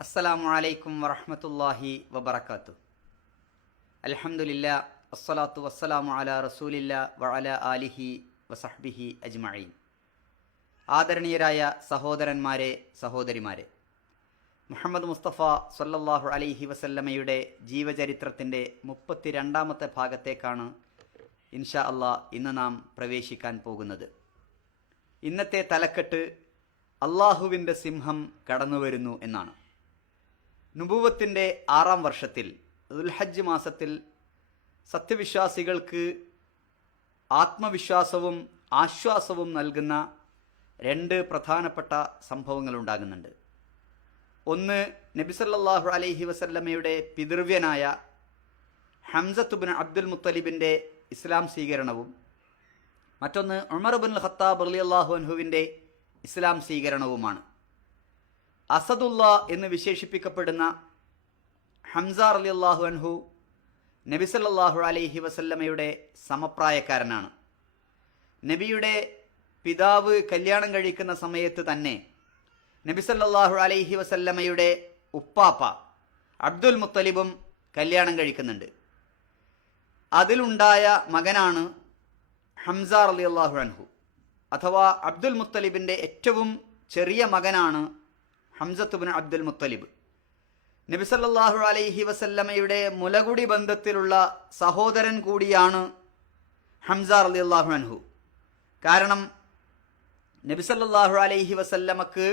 അസ്സലാമു അലൈക്കും വറഹമത്തല്ലാഹി വബർക്കാത്തു അലഹമുല്ല അസ്സലാത്തു വസ്സലാമു അല റസൂലില്ല വഅല ആലിഹി വസഹ്ബിഹി അജ്മഈൻ. ആദരണീയരായ സഹോദരന്മാരെ സഹോദരിമാരെ മുഹമ്മദ് മുസ്തഫ സല്ലല്ലാഹു അലൈഹി വസല്ലമയുടെ ജീവചരിത്രത്തിന്റെ മുപ്പത്തിരണ്ടാമത്തെ ഭാഗത്തേക്കാണ് ഇൻഷാ അള്ളാ ഇന്ന് നാം പ്രവേശിക്കാൻ പോകുന്നത്. ഇന്നത്തെ തലക്കെട്ട് അള്ളാഹുവിന്റെ സിംഹം കടന്നുവരുന്നു എന്നാണ്. നുബൂവത്തിന്റെ ആറാം വർഷത്തിൽ ദുൽഹജ്ജ് മാസത്തിൽ സത്യവിശ്വാസികൾക്ക് ആത്മവിശ്വാസവും ആശ്വാസവും നൽകുന്ന രണ്ട് പ്രധാനപ്പെട്ട സംഭവങ്ങൾ ഉണ്ടാകുന്നുണ്ട് ഒന്ന് നബിസല്ലാഹു അലൈഹി വസല്ലമയുടെ പിതൃവ്യനായ ഹംസത്തുബിൻ അബ്ദുൽ മുത്തലിബിന്റെ ഇസ്ലാം സ്വീകരണവും മറ്റൊന്ന് ഉമർബുൻ ഖത്താബ് അലി അള്ളാഹു അൻഹുവിന്റെ ഇസ്ലാം സ്വീകരണവുമാണ്. അസദുല്ല എന്ന് വിശേഷിപ്പിക്കപ്പെടുന്ന ഹംസാർ അലി അള്ളാഹു അൻഹു നബിസല്ലാഹു അലൈഹി വസല്ലമയുടെ സമപ്രായക്കാരനാണ്. നബിയുടെ പിതാവ് കല്യാണം കഴിക്കുന്ന സമയത്ത് തന്നെ നബിസല്ലാഹു അലൈഹി വസല്ലമയുടെ ഉപ്പാപ്പ അബ്ദുൽ മുത്തലിബും കല്യാണം കഴിക്കുന്നുണ്ട്. അതിലുണ്ടായ മകനാണ് ഹംസാർ അലി അള്ളാഹു അൻഹു. അഥവാ അബ്ദുൽ മുത്തലിബിന്റെ ഏറ്റവും ചെറിയ മകനാണ് ഹംസത്തുബിൻ അബ്ദുൽ മുത്തലിബ്. നബിസല്ലാഹു അലൈഹി വസല്ലമയുടെ മുലകുടി ബന്ധത്തിലുള്ള സഹോദരൻ കൂടിയാണ് ഹംസ അള്ളാഹു അൻഹു. കാരണം നബിസല്ലാഹു അലൈഹി വസല്ലമക്ക്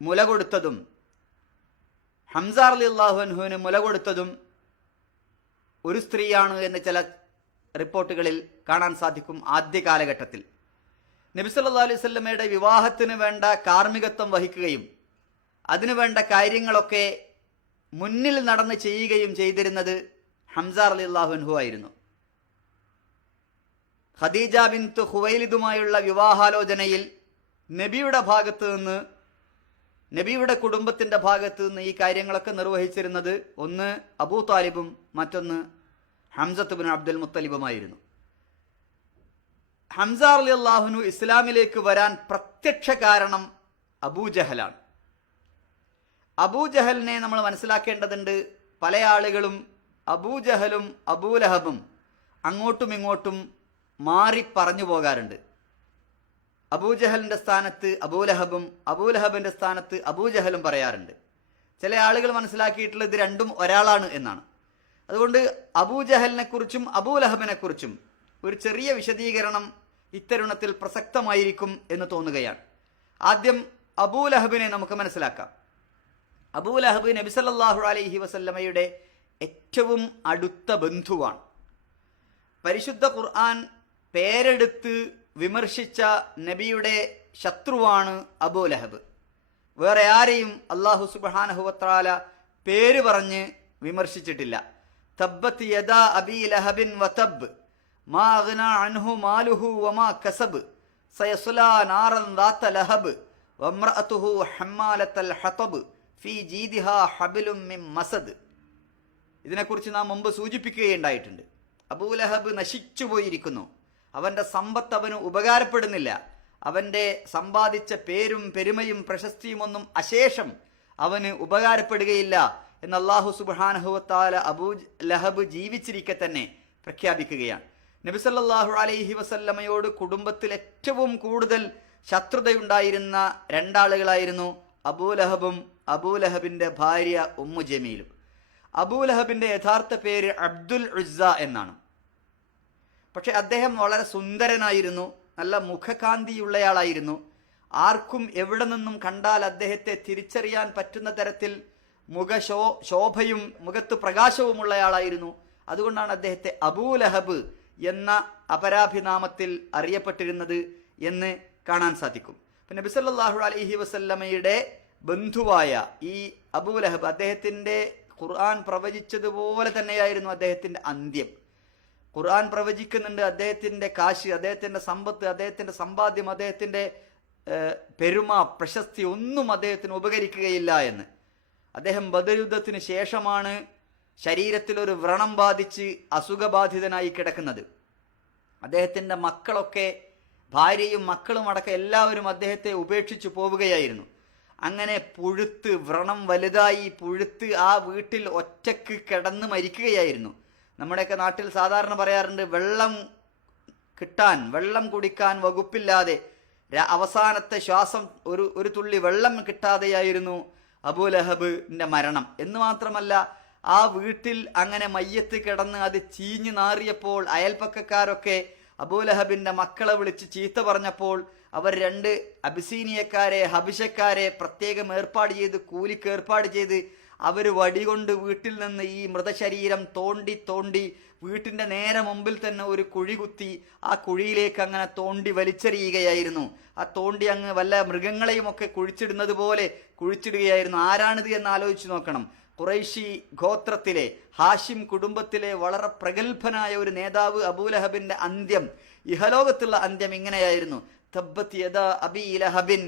മുല കൊടുത്തതും ഹംസ അലി അള്ളാഹു അൻഹുവിന് മുല കൊടുത്തതും ഒരു സ്ത്രീയാണ് എന്ന് ചില റിപ്പോർട്ടുകളിൽ കാണാൻ സാധിക്കും ആദ്യ കാലഘട്ടത്തിൽ. നബിസല്ലാ അലൈഹി സ്വല്ലമയുടെ വിവാഹത്തിന് വേണ്ട കാർമ്മികത്വം വഹിക്കുകയും അതിനുവേണ്ട കാര്യങ്ങളൊക്കെ മുന്നിൽ നടന്ന് ചെയ്യുകയും ചെയ്തിരുന്നത് ഹംസാർ അലി അള്ളാഹുൻഹു ആയിരുന്നു. ഖദീജ ബിൻത്ത് ഹുവൈലിദുമായുള്ള വിവാഹാലോചനയിൽ നബിയുടെ ഭാഗത്ത് നിന്ന് നബിയുടെ കുടുംബത്തിന്റെ ഭാഗത്ത് നിന്ന് ഈ കാര്യങ്ങളൊക്കെ നിർവഹിച്ചിരുന്നത് ഒന്ന് അബൂ താലിബും മറ്റൊന്ന് ഹംസത്ത് ബിൻ അബ്ദുൽ മുത്തലിബുമായിരുന്നു. ഹംസാർ അലി അള്ളാഹുനു ഇസ്ലാമിലേക്ക് വരാൻ പ്രത്യക്ഷ കാരണം അബൂജഹലാണ് അബൂജഹലിനെ നമ്മൾ മനസ്സിലാക്കേണ്ടതുണ്ട് പല ആളുകളും അബൂജഹലും അബൂലഹബും അങ്ങോട്ടും ഇങ്ങോട്ടും മാറി പറഞ്ഞു പോകാറുണ്ട്. അബൂജഹലിന്റെ സ്ഥാനത്ത് അബൂലഹബും അബൂലഹബിന്റെ സ്ഥാനത്ത് അബൂജഹലും പറയാറുണ്ട്. ചില ആളുകൾ മനസ്സിലാക്കിയിട്ടുള്ളത് ഇത് രണ്ടും ഒരാളാണ് എന്നാണ്. അതുകൊണ്ട് അബൂജഹലിനെ കുറിച്ചും അബൂലഹബിനെ കുറിച്ചും ഒരു ചെറിയ വിശദീകരണം ഇത്തരുണത്തിൽ പ്രസക്തമായിരിക്കും എന്ന് തോന്നുകയാണ്. ആദ്യം അബൂലഹബിനെ നമുക്ക് മനസ്സിലാക്കാം. അബൂലഹബ് നബി സല്ലാഹു അലൈഹി വസല്ലമയുടെ ഏറ്റവും അടുത്ത ബന്ധുവാണ്. പരിശുദ്ധ ഖുർആൻ പേരെടുത്ത് വിമർശിച്ച നബിയുടെ ശത്രുവാണ് അബൂലഹബ് വേറെ ആരെയും അള്ളാഹു സുബാനഹുവത്രാല പേര് പറഞ്ഞ് വിമർശിച്ചിട്ടില്ല. തബ്ബത്ത് യദാ അബി ലഹബിൻ വതബ് അൻഹു വമാ കസബ് നാറൻ ലഹബ് മസദ്. ഇതിനെക്കുറിച്ച് നാം മുമ്പ് സൂചിപ്പിക്കുകയുണ്ടായിട്ടുണ്ട്. അബൂലഹബ് നശിച്ചു പോയിരിക്കുന്നു. അവന്റെ സമ്പത്ത് അവന് ഉപകാരപ്പെടുന്നില്ല. അവന്റെ സമ്പാദിച്ച പേരും പെരുമയും പ്രശസ്തിയും ഒന്നും അശേഷം അവന് ഉപകാരപ്പെടുകയില്ല എന്ന് അള്ളാഹു സുബാനഹുവത്താല അബൂ ലഹബ് ജീവിച്ചിരിക്കെ തന്നെ പ്രഖ്യാപിക്കുകയാണ്. നബിസല്ലാഹു അലൈഹി വസല്ലമയോട് കുടുംബത്തിൽ ഏറ്റവും കൂടുതൽ ശത്രുതയുണ്ടായിരുന്ന രണ്ടാളുകളായിരുന്നു അബൂലഹബും അബൂലഹബിന്റെ ഭാര്യ ഉമ്മു ജമീലും. അബൂലഹബിന്റെ യഥാർത്ഥ പേര് അബ്ദുൽ ഉസ്സ എന്നാണ്. പക്ഷെ അദ്ദേഹം വളരെ സുന്ദരനായിരുന്നു നല്ല മുഖകാന്തിയുള്ളയാളായിരുന്നു. ആർക്കും എവിടെ നിന്നും കണ്ടാൽ അദ്ദേഹത്തെ തിരിച്ചറിയാൻ പറ്റുന്ന തരത്തിൽ മുഖശോ ശോഭയും മുഖത്ത് പ്രകാശവുമുള്ളയാളായിരുന്നു. അതുകൊണ്ടാണ് അദ്ദേഹത്തെ അബൂലഹബ് എന്ന അപരാഭിനാമത്തിൽ അറിയപ്പെട്ടിരുന്നത് എന്ന് കാണാൻ സാധിക്കും. പിന്നെ ബിസല്ലാഹു അലഹി വസല്ലമയുടെ ബന്ധുവായ ഈ അബൂലഹബ് അദ്ദേഹത്തിന്റെ ഖുർആൻ പ്രവചിച്ചതുപോലെ തന്നെയായിരുന്നു അദ്ദേഹത്തിന്റെ അന്ത്യം. ഖുർആൻ പ്രവചിക്കുന്നുണ്ട് അദ്ദേഹത്തിന്റെ കാശ് അദ്ദേഹത്തിന്റെ സമ്പത്ത് അദ്ദേഹത്തിന്റെ സമ്പാദ്യം അദ്ദേഹത്തിന്റെ പെരുമ പ്രശസ്തി ഒന്നും അദ്ദേഹത്തിന് ഉപകരിക്കുകയില്ല എന്ന്. അദ്ദേഹം ബദരുദ്ധത്തിന് ശേഷമാണ് ശരീരത്തിൽ ഒരു വ്രണം ബാധിച്ച് അസുഖബാധിതനായി കിടക്കുന്നത്. അദ്ദേഹത്തിന്റെ മക്കളൊക്കെ ഭാര്യയും മക്കളും അടക്കം എല്ലാവരും അദ്ദേഹത്തെ ഉപേക്ഷിച്ചു പോവുകയായിരുന്നു. അങ്ങനെ പുഴുത്ത് വ്രണം വലുതായി പുഴുത്ത് ആ വീട്ടിൽ ഒറ്റയ്ക്ക് കിടന്ന് മരിക്കുകയായിരുന്നു. നമ്മുടെയൊക്കെ നാട്ടിൽ സാധാരണ പറയാറുണ്ട് വെള്ളം കിട്ടാൻ വെള്ളം കുടിക്കാൻ വകുപ്പില്ലാതെ അവസാനത്തെ ശ്വാസം ഒരു ഒരു തുള്ളി വെള്ളം കിട്ടാതെയായിരുന്നു അബൂലഹബിന്റെ മരണം. എന്ന് മാത്രമല്ല ആ വീട്ടിൽ അങ്ങനെ മയ്യത്ത് കിടന്ന് അത് ചീഞ്ഞു നാറിയപ്പോൾ അയൽപ്പക്കക്കാരൊക്കെ അബൂലഹബിന്റെ മക്കളെ വിളിച്ച് ചീത്ത പറഞ്ഞപ്പോൾ അവർ രണ്ട് അബിസീനിയക്കാരെ ഹബിഷക്കാരെ പ്രത്യേകം ഏർപ്പാട് ചെയ്ത് കൂലിക്ക് ഏർപ്പാട് ചെയ്ത് അവർ വടികൊണ്ട് വീട്ടിൽ നിന്ന് ഈ മൃതശരീരം തോണ്ടി തോണ്ടി വീട്ടിന്റെ നേരെ മുമ്പിൽ തന്നെ ഒരു കുഴി കുത്തി ആ കുഴിയിലേക്ക് അങ്ങനെ തോണ്ടി വലിച്ചെറിയുകയായിരുന്നു. ആ തോണ്ടി അങ്ങ് വല്ല മൃഗങ്ങളെയും ഒക്കെ കുഴിച്ചിടുന്നത് പോലെ കുഴിച്ചിടുകയായിരുന്നു. ആരാണിത് എന്ന് ആലോചിച്ച് നോക്കണം. ഖുറൈശി ഗോത്രത്തിലെ ഹാഷിം കുടുംബത്തിലെ വളരെ പ്രഗത്ഭനായ ഒരു നേതാവ് അബൂലഹബിന്റെ അന്ത്യം ഇഹലോകത്തുള്ള അന്ത്യം ഇങ്ങനെയായിരുന്നു. തബ്ബത്ത്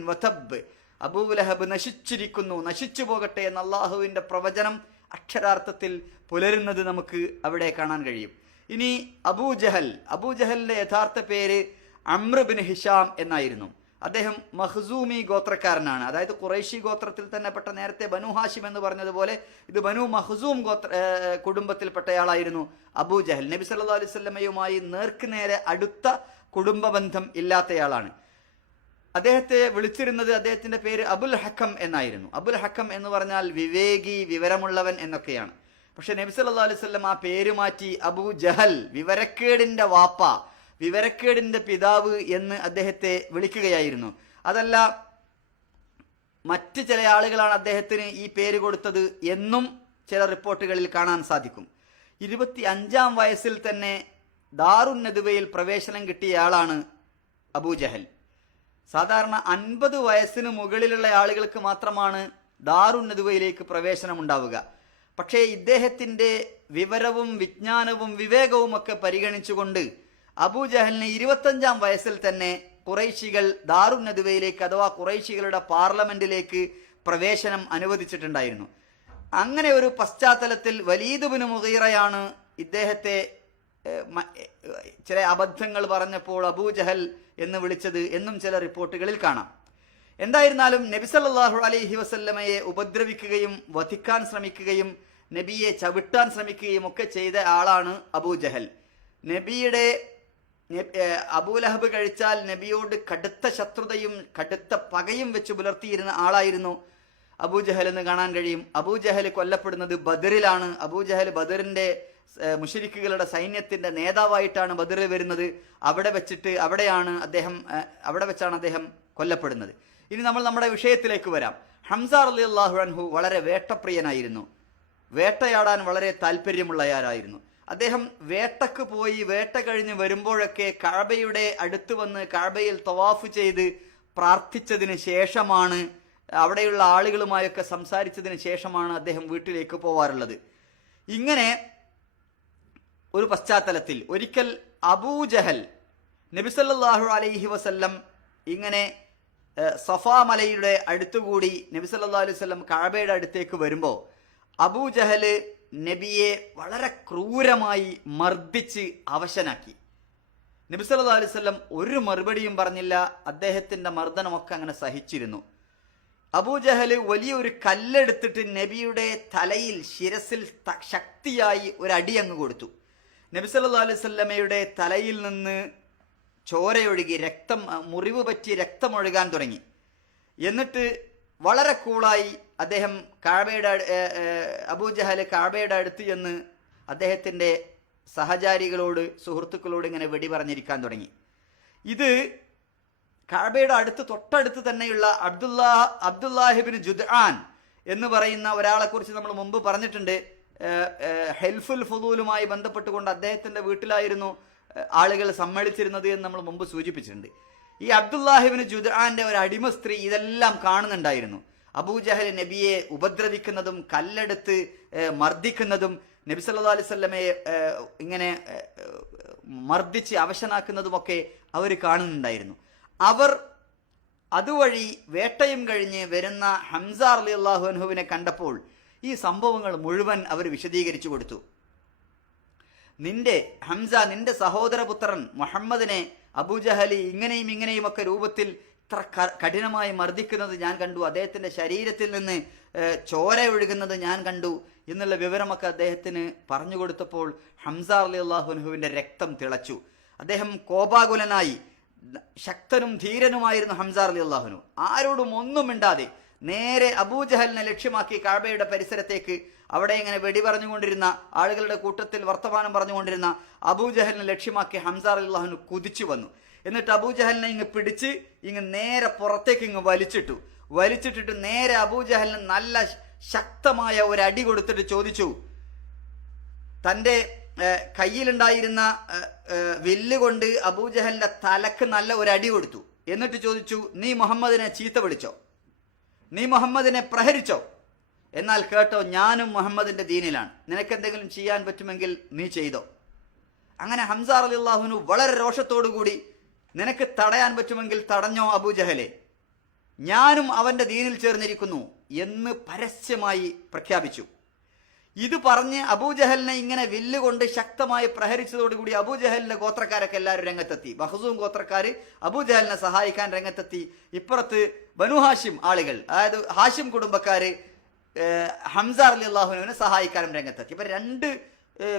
വതബ്ബ്. അബൂലഹബ് നശിച്ചിരിക്കുന്നു നശിച്ചു പോകട്ടെ എന്ന അള്ളാഹുവിന്റെ പ്രവചനം അക്ഷരാർത്ഥത്തിൽ പുലരുന്നത് നമുക്ക് അവിടെ കാണാൻ കഴിയും. ഇനി അബൂജഹൽ അബൂജഹലിന്റെ യഥാർത്ഥ പേര് അമ്രബിൻ ഹിഷാം എന്നായിരുന്നു. അദ്ദേഹം മഹ്സൂമി ഗോത്രക്കാരനാണ്. അതായത് ഖുറൈശി ഗോത്രത്തിൽ തന്നെ പെട്ട നേരത്തെ ബനു ഹാഷിം എന്ന് പറഞ്ഞതുപോലെ ഇത് ബനു മഹ്സൂം ഗോത്ര കുടുംബത്തിൽപ്പെട്ടയാളായിരുന്നു കുടുംബത്തിൽപ്പെട്ടയാളായിരുന്നു അബൂജഹൽ നബി സല്ലല്ലാഹു അലൈഹി വസല്ലമയുമായി നേർക്ക് നേരെ അടുത്ത കുടുംബ ബന്ധം ഇല്ലാത്തയാളാണ്. അദ്ദേഹത്തെ വിളിച്ചിരുന്നത് അദ്ദേഹത്തിന്റെ പേര് അബുൽ ഹക്കം എന്നായിരുന്നു. അബുൽ ഹക്കം എന്ന് പറഞ്ഞാൽ വിവേകി വിവരമുള്ളവൻ എന്നൊക്കെയാണ്. പക്ഷെ നബി സല്ലല്ലാഹു അലൈഹി ആ പേര് മാറ്റി അബൂ ജഹൽ വിവരക്കേടിന്റെ വാപ്പ വിവരക്കേടിന്റെ പിതാവ് എന്ന് അദ്ദേഹത്തെ വിളിക്കുകയായിരുന്നു. അതല്ല മറ്റ് ചില ആളുകളാണ് അദ്ദേഹത്തിന് ഈ പേര് കൊടുത്തത് എന്നും ചില റിപ്പോർട്ടുകളിൽ കാണാൻ സാധിക്കും. ഇരുപത്തി അഞ്ചാം വയസ്സിൽ തന്നെ ദാറുൻ നദുവയിൽ പ്രവേശനം കിട്ടിയ ആളാണ് അബൂജഹൽ സാധാരണ അൻപത് വയസ്സിന് മുകളിലുള്ള ആളുകൾക്ക് മാത്രമാണ് ദാറുൻ നദുവയിലേക്ക് പ്രവേശനം ഉണ്ടാവുക പക്ഷേ ഇദ്ദേഹത്തിന്റെ വിവരവും വിജ്ഞാനവും വിവേകവും ഒക്കെ പരിഗണിച്ചുകൊണ്ട് അബൂജഹലിന് ഇരുപത്തഞ്ചാം വയസ്സിൽ തന്നെ കുറൈശികൾ ദാറുൻ നദുവയിലേക്ക് അഥവാ കുറൈശികളുടെ പാർലമെന്റിലേക്ക് പ്രവേശനം അനുവദിച്ചിട്ടുണ്ടായിരുന്നു. അങ്ങനെ ഒരു പശ്ചാത്തലത്തിൽ വലീദുബിന് മുഹീറയാണ് ഇദ്ദേഹത്തെ ചില അബദ്ധങ്ങൾ പറഞ്ഞപ്പോൾ അബൂജഹൽ എന്ന് വിളിച്ചത് എന്നും ചില റിപ്പോർട്ടുകളിൽ കാണാം. എന്തായിരുന്നാലും നബിസല്ലാഹു അലൈഹി വസല്ലമയെ ഉപദ്രവിക്കുകയും വധിക്കാൻ ശ്രമിക്കുകയും നബിയെ ചവിട്ടാൻ ശ്രമിക്കുകയും ഒക്കെ ചെയ്ത ആളാണ് അബൂജഹൽ. നബിയുടെ അബൂലഹബ് കഴിച്ചാൽ നബിയോട് കടുത്ത ശത്രുതയും കടുത്ത പകയും വെച്ച് പുലർത്തിയിരുന്ന ആളായിരുന്നു അബൂജഹൽ എന്ന് കാണാൻ കഴിയും. അബൂജഹൽ കൊല്ലപ്പെടുന്നത് ബദറിലാണ്. അബൂജഹൽ ബദറിന്റെ മുഷരിക്കുകളുടെ സൈന്യത്തിന്റെ നേതാവായിട്ടാണ് ബദറിൽ വരുന്നത്. അവിടെ വെച്ചിട്ട് അവിടെയാണ് അദ്ദേഹം അവിടെ വെച്ചാണ് അദ്ദേഹം കൊല്ലപ്പെടുന്നത്. ഇനി നമ്മൾ നമ്മുടെ വിഷയത്തിലേക്ക് വരാം. ഹംസാർ അലി അള്ളാഹു അൻഹു വളരെ വേട്ടപ്രിയനായിരുന്നു. വേട്ടയാടാൻ വളരെ താല്പര്യമുള്ളയാരായിരുന്നു അദ്ദേഹം വേട്ടക്ക് പോയി വേട്ട കഴിഞ്ഞ് വരുമ്പോഴൊക്കെ കഴബയുടെ അടുത്ത് വന്ന് കഴബയിൽ തവാഫ് ചെയ്ത് പ്രാർത്ഥിച്ചതിന് ശേഷമാണ് അവിടെയുള്ള ആളുകളുമായൊക്കെ സംസാരിച്ചതിന് ശേഷമാണ് അദ്ദേഹം വീട്ടിലേക്ക് പോവാറുള്ളത്. ഇങ്ങനെ ഒരു പശ്ചാത്തലത്തിൽ ഒരിക്കൽ അബൂജഹൽ നബിസല്ലാഹു അലൈഹി വസല്ലം ഇങ്ങനെ സഫാ മലയുടെ അടുത്തുകൂടി നബിസല്ലാ അലൈഹി വസല്ലം കഴബയുടെ അടുത്തേക്ക് വരുമ്പോൾ അബൂജഹൽ നബിയെ വളരെ ക്രൂരമായി മർദ്ദിച്ച് അവശനാക്കി. നബി സല്ലല്ലാഹു അലൈഹി വസല്ലം ഒരു മറുപടിയും പറഞ്ഞില്ല. അദ്ദേഹത്തിന്റെ മർദ്ദനമൊക്കെ അങ്ങനെ സഹിച്ചിരുന്നു. അബൂജഹൽ വലിയൊരു കല്ലെടുത്തിട്ട് നബിയുടെ തലയിൽ ശിരസിൽ ശക്തിയായി ഒരു അടി അങ്ങ് കൊടുത്തു. നബി സല്ലല്ലാഹു അലൈഹി വസല്ലമയുടെ തലയിൽ നിന്ന് ചോരയൊഴുകി രക്തം മുറിവ് പറ്റി രക്തമൊഴുകാൻ തുടങ്ങി. എന്നിട്ട് വളരെ കൂളായി അദ്ദേഹം കാബയുടെ അബൂജഹൽ കാബയുടെ അടുത്ത് ചെന്ന് അദ്ദേഹത്തിന്റെ സഹചാരികളോട് സുഹൃത്തുക്കളോട് ഇങ്ങനെ വെടി പറഞ്ഞിരിക്കാൻ തുടങ്ങി. ഇത് കാബയുടെ അടുത്ത് തൊട്ടടുത്ത് തന്നെയുള്ള അബ്ദുല്ലാ അബ്ദുല്ലാഹിബിൻ ജുദ്ആൻ എന്ന് പറയുന്ന ഒരാളെക്കുറിച്ച് നമ്മൾ മുമ്പ് പറഞ്ഞിട്ടുണ്ട്. ഹെൽഫുൽ ഫുദൂലുമായി ബന്ധപ്പെട്ടുകൊണ്ട് അദ്ദേഹത്തിന്റെ വീട്ടിലായിരുന്നു ആളുകൾ സമ്മേളിച്ചിരുന്നത് എന്ന് നമ്മൾ മുമ്പ് സൂചിപ്പിച്ചിട്ടുണ്ട്. ഈ അബ്ദുല്ലാഹിബിന് ജുദ്ആാന്റെ ഒരു അടിമ സ്ത്രീ ഇതെല്ലാം കാണുന്നുണ്ടായിരുന്നു. അബൂജഹൽ നബിയെ ഉപദ്രവിക്കുന്നതും കല്ലെടുത്ത് മർദ്ദിക്കുന്നതും നബി സല്ലാ അലൈഹി വസല്ലമയെ ഇങ്ങനെ മർദ്ദിച്ച് അവശനാക്കുന്നതുമൊക്കെ അവർ കാണുന്നുണ്ടായിരുന്നു. അവർ അതുവഴി വേട്ടയും കഴിഞ്ഞ് വരുന്ന ഹംസാർ അലി അള്ളാഹു അൻഹുവിനെ കണ്ടപ്പോൾ ഈ സംഭവങ്ങൾ മുഴുവൻ അവർ വിശദീകരിച്ചു കൊടുത്തു. നിന്റെ ഹംസ നിന്റെ സഹോദരപുത്രൻ മുഹമ്മദിനെ അബൂജഹലി ഇങ്ങനെയും ഇങ്ങനെയുമൊക്കെ രൂപത്തിൽ അത്ര കഠിനമായി മർദ്ദിക്കുന്നത് ഞാൻ കണ്ടു. അദ്ദേഹത്തിന്റെ ശരീരത്തിൽ നിന്ന് ചോര ഒഴുകുന്നത് ഞാൻ കണ്ടു എന്നുള്ള വിവരമൊക്കെ അദ്ദേഹത്തിന് പറഞ്ഞു കൊടുത്തപ്പോൾ ഹംസ അലി അള്ളാഹുനുഹുവിന്റെ രക്തം തിളച്ചു. അദ്ദേഹം കോപാകുലനായി ശക്തനും ധീരനുമായിരുന്നു ഹംസ അലി അള്ളാഹുനു ആരോടും ഒന്നും മിണ്ടാതെ നേരെ അബൂജഹലിനെ ലക്ഷ്യമാക്കി കാഴ്ബയുടെ പരിസരത്തേക്ക് അവിടെ ഇങ്ങനെ വെടി പറഞ്ഞുകൊണ്ടിരുന്ന ആളുകളുടെ കൂട്ടത്തിൽ വർത്തമാനം പറഞ്ഞുകൊണ്ടിരുന്ന അബൂജഹലിനെ ലക്ഷ്യമാക്കി ഹംസാർ അള്ളാഹുനു കുതിച്ചു വന്നു. എന്നിട്ട് അബൂജഹലിനെ ഇങ്ങ് പിടിച്ച് ഇങ്ങ് നേരെ പുറത്തേക്ക് ഇങ്ങ് വലിച്ചിട്ടു. വലിച്ചിട്ടിട്ട് നേരെ അബൂജഹലിന് നല്ല ശക്തമായ ഒരു അടി കൊടുത്തിട്ട് ചോദിച്ചു തന്റെ കയ്യിലുണ്ടായിരുന്ന വില്ല് കൊണ്ട് അബൂജഹലിന്റെ തലക്ക് നല്ല ഒരു അടി കൊടുത്തു. എന്നിട്ട് ചോദിച്ചു നീ മുഹമ്മദിനെ ചീത്ത വിളിച്ചോ? നീ മുഹമ്മദിനെ പ്രഹരിച്ചോ? എന്നാൽ കേട്ടോ ഞാനും മുഹമ്മദിന്റെ ദീനിലാണ്. നിനക്ക് എന്തെങ്കിലും ചെയ്യാൻ പറ്റുമെങ്കിൽ നീ ചെയ്തോ. അങ്ങനെ ഹംസാർ അലി അള്ളാഹുനു വളരെ രോഷത്തോടു കൂടി നിനക്ക് തടയാൻ പറ്റുമെങ്കിൽ തടഞ്ഞോ അബൂജഹലെ ഞാനും അവന്റെ ദീനിൽ ചേർന്നിരിക്കുന്നു എന്ന് പരസ്യമായി പ്രഖ്യാപിച്ചു. ഇത് പറഞ്ഞ് അബൂജഹലിനെ ഇങ്ങനെ വില്ലുകൊണ്ട് ശക്തമായി പ്രഹരിച്ചതോടുകൂടി അബൂജഹലിന്റെ ഗോത്രക്കാരൊക്കെ എല്ലാവരും രംഗത്തെത്തി. ബഹസൂം ഗോത്രക്കാർ അബൂജഹലിനെ സഹായിക്കാൻ രംഗത്തെത്തി. ഇപ്പുറത്ത് ബനു ഹാഷിം ആളുകൾ അതായത് ഹാഷിം കുടുംബക്കാർ ഹംസ അലി അള്ളാഹുനുവിനെ സഹായിക്കാനും രംഗത്തെത്തി. ഇപ്പൊ രണ്ട്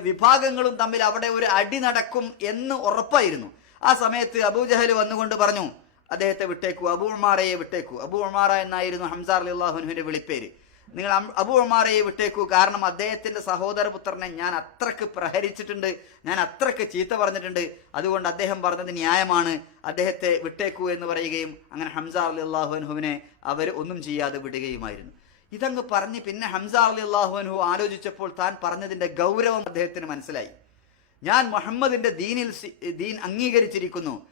വിഭാഗങ്ങളും തമ്മിൽ അവിടെ ഒരു അടി നടക്കും എന്ന് ഉറപ്പായിരുന്നു. ആ സമയത്ത് അബൂജഹൽ വന്നുകൊണ്ട് പറഞ്ഞു അദ്ദേഹത്തെ വിട്ടേക്കൂ അബൂ ഉമാറയെ വിട്ടേക്കൂ. അബൂ ഉമാറ എന്നായിരുന്നു ഹംസ അലി അള്ളാഹുനുവിന്റെ വിളിപ്പേര്. നിങ്ങൾ അബു ഉമാറയെ വിട്ടേക്കൂ. കാരണം അദ്ദേഹത്തിന്റെ സഹോദരപുത്രനെ ഞാൻ അത്രയ്ക്ക് പ്രഹരിച്ചിട്ടുണ്ട് ഞാൻ അത്രയ്ക്ക് ചീത്ത പറഞ്ഞിട്ടുണ്ട്. അതുകൊണ്ട് അദ്ദേഹം പറഞ്ഞത് ന്യായമാണ്. അദ്ദേഹത്തെ വിട്ടേക്കൂ എന്ന് പറയുകയും അങ്ങനെ ഹംസ അലി അള്ളാഹുനുവിനെ അവർ ഒന്നും ചെയ്യാതെ വിടുകയുമായിരുന്നു. ഇതങ്ങ് പറഞ്ഞ് പിന്നെ ഹംസ അലി അള്ളാഹുനുഹു ആലോചിച്ചപ്പോൾ താൻ പറഞ്ഞതിന്റെ ഗൗരവം അദ്ദേഹത്തിന് മനസ്സിലായി. ഞാൻ മുഹമ്മദിന്റെ ദീനിൽ ദീൻ അംഗീകരിച്ചിരിക്കുന്നു.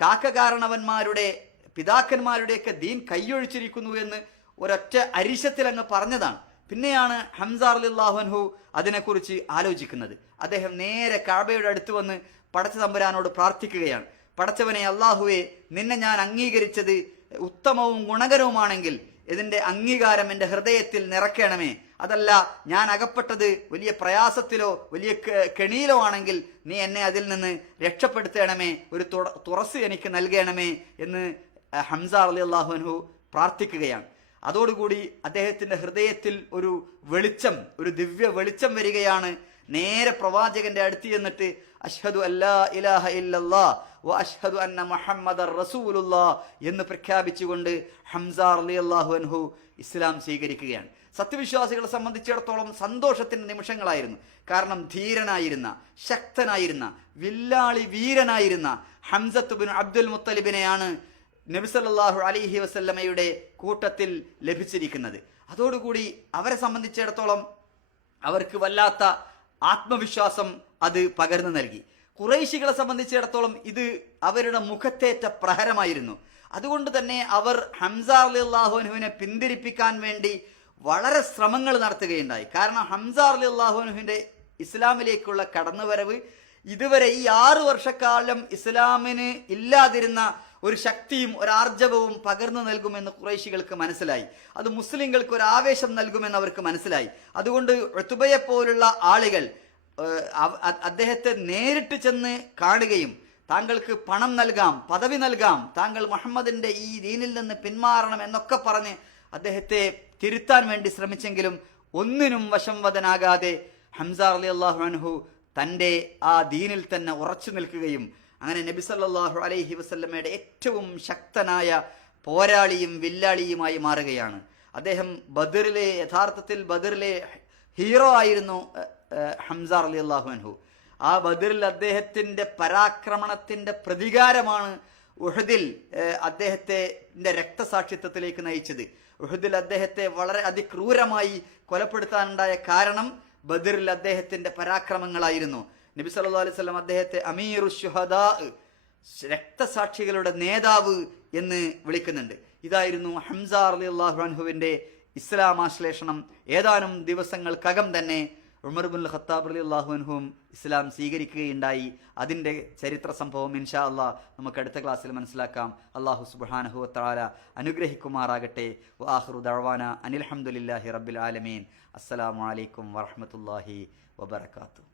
കാക്ക കാരണവന്മാരുടെ പിതാക്കന്മാരുടെയൊക്കെ ദീൻ കൈയൊഴിച്ചിരിക്കുന്നു എന്ന് ഒരൊറ്റ അരിശത്തിൽ അങ്ങ് പറഞ്ഞതാണ്. പിന്നെയാണ് ഹംസാർ അലിള്ളാഹുൻഹു അതിനെക്കുറിച്ച് ആലോചിക്കുന്നത്. അദ്ദേഹം നേരെ കാബയുടെ അടുത്ത് വന്ന് പടച്ച തമ്പുരാനോട് പ്രാർത്ഥിക്കുകയാണ്. പടച്ചവനെ അള്ളാഹുവെ നിന്നെ ഞാൻ അംഗീകരിച്ചത് ഉത്തമവും ഗുണകരവുമാണെങ്കിൽ ഇതിന്റെ അംഗീകാരം എന്റെ ഹൃദയത്തിൽ നിറയ്ക്കണമേ. അതല്ല ഞാൻ അകപ്പെട്ടത് വലിയ പ്രയാസത്തിലോ വലിയ കെണിയിലോ ആണെങ്കിൽ നീ എന്നെ അതിൽ നിന്ന് രക്ഷപ്പെടുത്തണമേ ഒരു തുറ- തുറസ് എനിക്ക് നൽകണമേ എന്ന് ഹംസ അലി അള്ളാഹുഹു പ്രാർത്ഥിക്കുകയാണ്. അതോടുകൂടി അദ്ദേഹത്തിന്റെ ഹൃദയത്തിൽ ഒരു വെളിച്ചം ഒരു ദിവ്യ വെളിച്ചം വരികയാണ്. നേരെ പ്രവാചകന്റെ അടുത്ത് ചെന്നിട്ട് അഷ്ഹദു അല്ലാ ഇലാഹ ഇല്ലല്ലാ വ അഷ്ഹദു അന്ന മുഹമ്മദ് റസൂലുല്ലാ എന്ന് പ്രഖ്യാപിച്ചുകൊണ്ട് ഹംസ റളിയല്ലാഹു അൻഹു ഇസ്ലാം സ്വീകരിക്കുകയാണ്. സത്യവിശ്വാസികളെ സംബന്ധിച്ചിടത്തോളം സന്തോഷത്തിന്റെ നിമിഷങ്ങളായിരുന്നു. കാരണം ധീരനായിരുന്ന ശക്തനായിരുന്ന വില്ലാളി വീരനായിരുന്ന ഹംസത്ത് ബിൻ അബ്ദുൽ മുത്തലിബിനെയാണ് നബിസല്ലാഹു അലിഹി വസല്ലമ്മയുടെ കൂട്ടത്തിൽ ലഭിച്ചിരിക്കുന്നത്. അതോടുകൂടി അവരെ സംബന്ധിച്ചിടത്തോളം അവർക്ക് വല്ലാത്ത ആത്മവിശ്വാസം അത് പകർന്നു നൽകി. കുറേശികളെ സംബന്ധിച്ചിടത്തോളം ഇത് അവരുടെ മുഖത്തേറ്റ പ്രഹരമായിരുന്നു. അതുകൊണ്ട് തന്നെ അവർ ഹംസ അലിള്ളാഹുനുവിനെ പിന്തിരിപ്പിക്കാൻ വേണ്ടി വളരെ ശ്രമങ്ങൾ നടത്തുകയുണ്ടായി. കാരണം ഹംസ അലിള്ളാഹുനുവിന്റെ ഇസ്ലാമിലേക്കുള്ള കടന്നുവരവ് ഇതുവരെ ഈ ആറു വർഷക്കാലം ഇസ്ലാമിന് ഇല്ലാതിരുന്ന ഒരു ശക്തിയും ഒരു ആർജവവും പകർന്നു നൽകുമെന്ന് കുറേശികൾക്ക് മനസ്സിലായി. അത് മുസ്ലിങ്ങൾക്ക് ഒരു ആവേശം നൽകുമെന്ന് അവർക്ക് മനസ്സിലായി. അതുകൊണ്ട് ഋതുബയെ പോലുള്ള ആളുകൾ അദ്ദേഹത്തെ നേരിട്ട് ചെന്ന് കാണുകയും താങ്കൾക്ക് പണം നൽകാം പദവി നൽകാം താങ്കൾ മുഹമ്മദിന്റെ ഈ ദീനിൽ നിന്ന് പിന്മാറണം എന്നൊക്കെ പറഞ്ഞ് അദ്ദേഹത്തെ തിരുത്താൻ വേണ്ടി ശ്രമിച്ചെങ്കിലും ഒന്നിനും വശം വശംവദനാകാതെ ഹംസ അലി അള്ളാഹു അൻഹു തന്റെ ആ ദീനിൽ തന്നെ ഉറച്ചു നിൽക്കുകയും അങ്ങനെ നബി സല്ലല്ലാഹു അലൈഹി വസല്ലമയുടെ ഏറ്റവും ശക്തനായ പോരാളിയും വില്ലാളിയുമായി മാറുകയാണ്. അദ്ദേഹം ബദറിലെ യഥാർത്ഥത്തിൽ ബദറിലെ ഹീറോ ആയിരുന്നു ഹംസാർ അലി അള്ളാഹു അൻഹു. ആ ബദറിൽ അദ്ദേഹത്തിന്റെ പരാക്രമണത്തിന്റെ പ്രതികാരമാണ് ഉഹദിൽ അദ്ദേഹത്തെ രക്തസാക്ഷിത്വത്തിലേക്ക് നയിച്ചത്. ഉഹദിൽ അദ്ദേഹത്തെ വളരെ അതിക്രൂരമായി കൊലപ്പെടുത്താനുണ്ടായ കാരണം ബദറിൽ അദ്ദേഹത്തിന്റെ പരാക്രമങ്ങളായിരുന്നു. നബി സല്ലു അലൈഹി വസല്ലം അദ്ദേഹത്തെ അമീറു ഷുഹദാ രക്തസാക്ഷികളുടെ നേതാവ് എന്ന് വിളിക്കുന്നുണ്ട്. ഇതായിരുന്നു ഹംസ റളിയല്ലാഹു അൻഹുവിന്റെ ഇസ്ലാം ആശ്ലേഷണം. ഏതാനും ദിവസങ്ങൾക്കകം തന്നെ ഉമർ ബുൽ ഖത്താബ് അലി അള്ളാഹുവിനും ഇസ്ലാം സ്വീകരിക്കുകയുണ്ടായി. അതിന്റെ ചരിത്ര സംഭവം ഇൻഷാ അള്ളാഹ് നമുക്ക് അടുത്ത ക്ലാസ്സിൽ മനസ്സിലാക്കാം. അള്ളാഹു സുബാനഹു താര അനുഗ്രഹിക്കുമാറാകട്ടെ. വാഹ്റു ദഴവാന അനിൽഹമുല്ലാഹി റബ്ബിൽ ആലമീൻ. അസ്സലാമു അലൈക്കും വറഹ്മത്തുള്ളാഹി വബറകാതുഹു.